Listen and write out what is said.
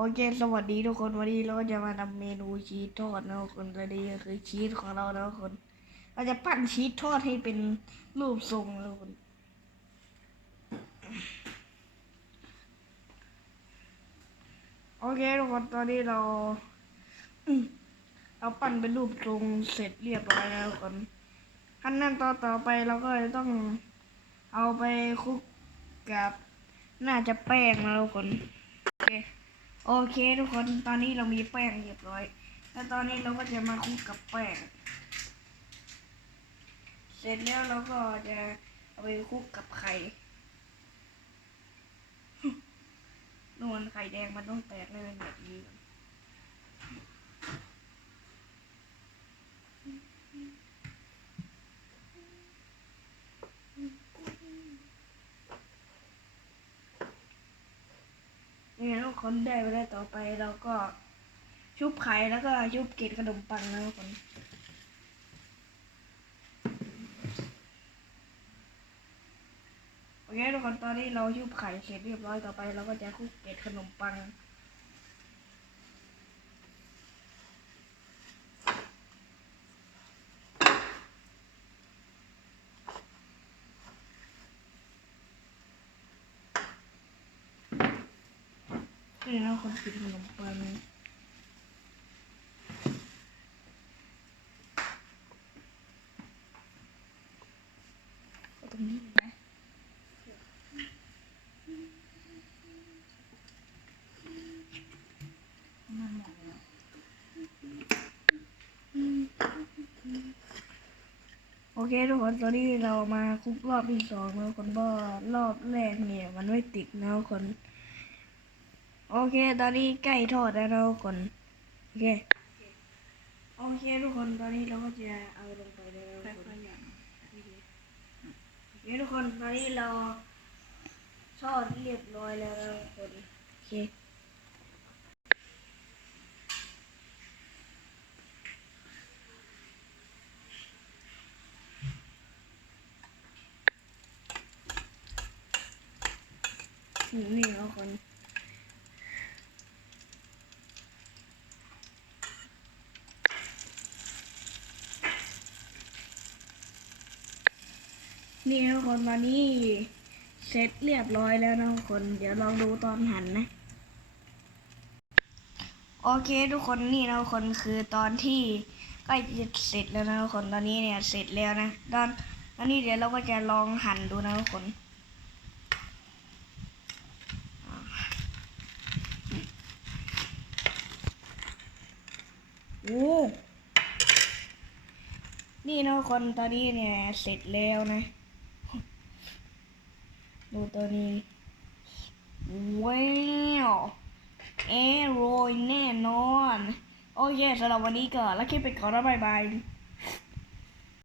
โอเค สวัสดีทุกคน วันนี้เราก็จะมาทำเมนูชีสทอดนะทุกคนและนี่ก็คือชีสของเรานะทุกคน เราจะปั้นชีสทอดให้เป็นรูปทรงนะทุกคน โอเคทุกคน ตอนนี้เรา เราปั้นเป็นรูปทรงเสร็จเรียบร้อยแล้วทุกคน ขั้นตอนต่อต่อไปเราก็จะต้องเอาไปคลุกกับ น่าจะแป้งนะทุกคน โอเค โอเคทุกคนตอนนี้เรามีแป้งเรียบร้อย แล้วตอนนี้เราก็จะมาคลุกกับแป้ง เสร็จแล้วเราก็จะเอาไปคลุกกับไข่นวลไข่แดงมันต้องแตกเลยแบบนี้ก่อนนี่ทุก คนได้ไปได้ต่อไปเราก็ชุบไข่แล้วก็ชุบเกล็ดขนมปังนะทุกคนโอเคทุกคนตอนนี้เราชุบไข่เสร็จเรียบร้อยต่อไป เราก็จะคุกเกล็ดขนมปัง นี่นะคนกินขนมปังตรงนี้นะมันหมดแล้วโอเคทุกคนตอนนี้เรามาคุกรอบที่สองแล้วคนก็รอบแรกเนี่ย มันไม่ติดนะคน โอเค ตอนนี้ใกล้ทอดแล้วทุกคนโอเค โอเคทุกคน ตอนนี้เราก็จะเอาลงไปเลยนะค่ทุกคนอยๆอย่างโอเคทุกคน ตอนนี้เราทอดเรียบร้อยแล้วทุกคนโอเคนี่ทุกคน นี่ทุกคนตอนนี้เสร็จเรียบร้อยแล้วนะทุกคน เดี๋ยวลองดูตอนหันนะ โอเคทุกคนนี่นะทุกคนคือตอนที่ใกล้จะเสร็จแล้วนะทุกคนตอนนี้เนี่ยเสร็จแล้วนะตอนตอนนี้เดี๋ยวเราก็จะลองหั่นดูนะทุกคนโอ้นี่นะทุกคนตอนนี้เนี่ยเสร็จแล้วนะ ดูตัวนี้ว้าวเอโรยแน่นอน โอเคสำหรับวันนี้ก็แล้วคลิปไปก่อนแล้วบายบาย